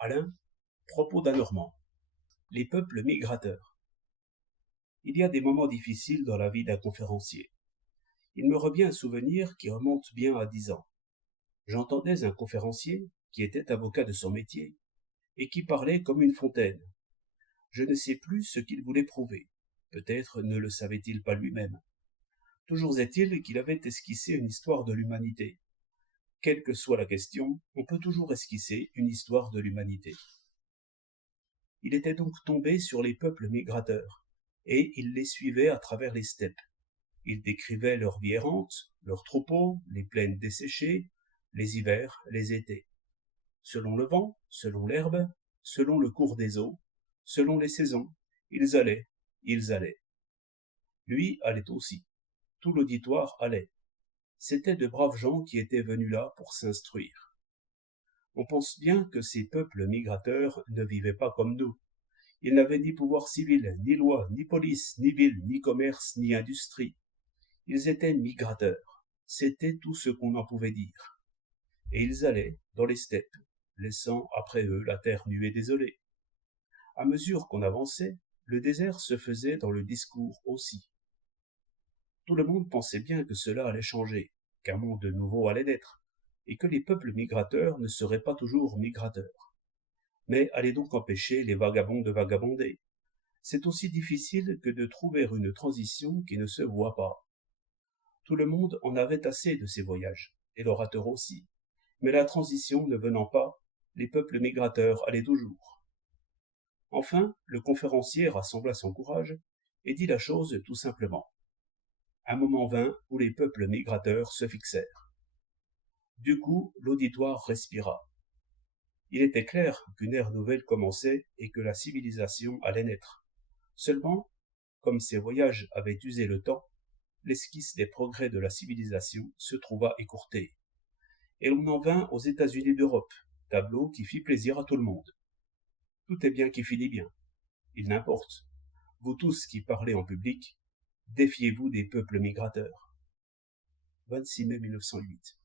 Alain, propos d'un Normand. Les peuples migrateurs. Il y a des moments difficiles dans la vie d'un conférencier. Il me revient un souvenir qui remonte bien à 10 ans. J'entendais un conférencier qui était avocat de son métier et qui parlait comme une fontaine. Je ne sais plus ce qu'il voulait prouver. Peut-être ne le savait-il pas lui-même. Toujours est-il qu'il avait esquissé une histoire de l'humanité. Quelle que soit la question, on peut toujours esquisser une histoire de l'humanité. Il était donc tombé sur les peuples migrateurs, et il les suivait à travers les steppes. Il décrivait leur vie errante, leurs troupeaux, les plaines desséchées, les hivers, les étés. Selon le vent, selon l'herbe, selon le cours des eaux, selon les saisons, ils allaient. Lui allait aussi. Tout l'auditoire allait. C'étaient de braves gens qui étaient venus là pour s'instruire. On pense bien que ces peuples migrateurs ne vivaient pas comme nous. Ils n'avaient ni pouvoir civil, ni loi, ni police, ni ville, ni commerce, ni industrie. Ils étaient migrateurs. C'était tout ce qu'on en pouvait dire. Et ils allaient dans les steppes, laissant après eux la terre nue et désolée. À mesure qu'on avançait, le désert se faisait dans le discours aussi. Tout le monde pensait bien que cela allait changer, qu'un monde nouveau allait naître, et que les peuples migrateurs ne seraient pas toujours migrateurs. Mais allez donc empêcher les vagabonds de vagabonder. C'est aussi difficile que de trouver une transition qui ne se voit pas. Tout le monde en avait assez de ces voyages, et l'orateur aussi. Mais la transition ne venant pas, les peuples migrateurs allaient toujours. Enfin, le conférencier rassembla son courage et dit la chose tout simplement. Un moment vint où les peuples migrateurs se fixèrent. Du coup, l'auditoire respira. Il était clair qu'une ère nouvelle commençait et que la civilisation allait naître. Seulement, comme ces voyages avaient usé le temps, l'esquisse des progrès de la civilisation se trouva écourtée. Et l'on en vint aux États-Unis d'Europe, tableau qui fit plaisir à tout le monde. Tout est bien qui finit bien. Il n'importe. Vous tous qui parlez en public, défiez-vous des peuples migrateurs. 26 mai 1908.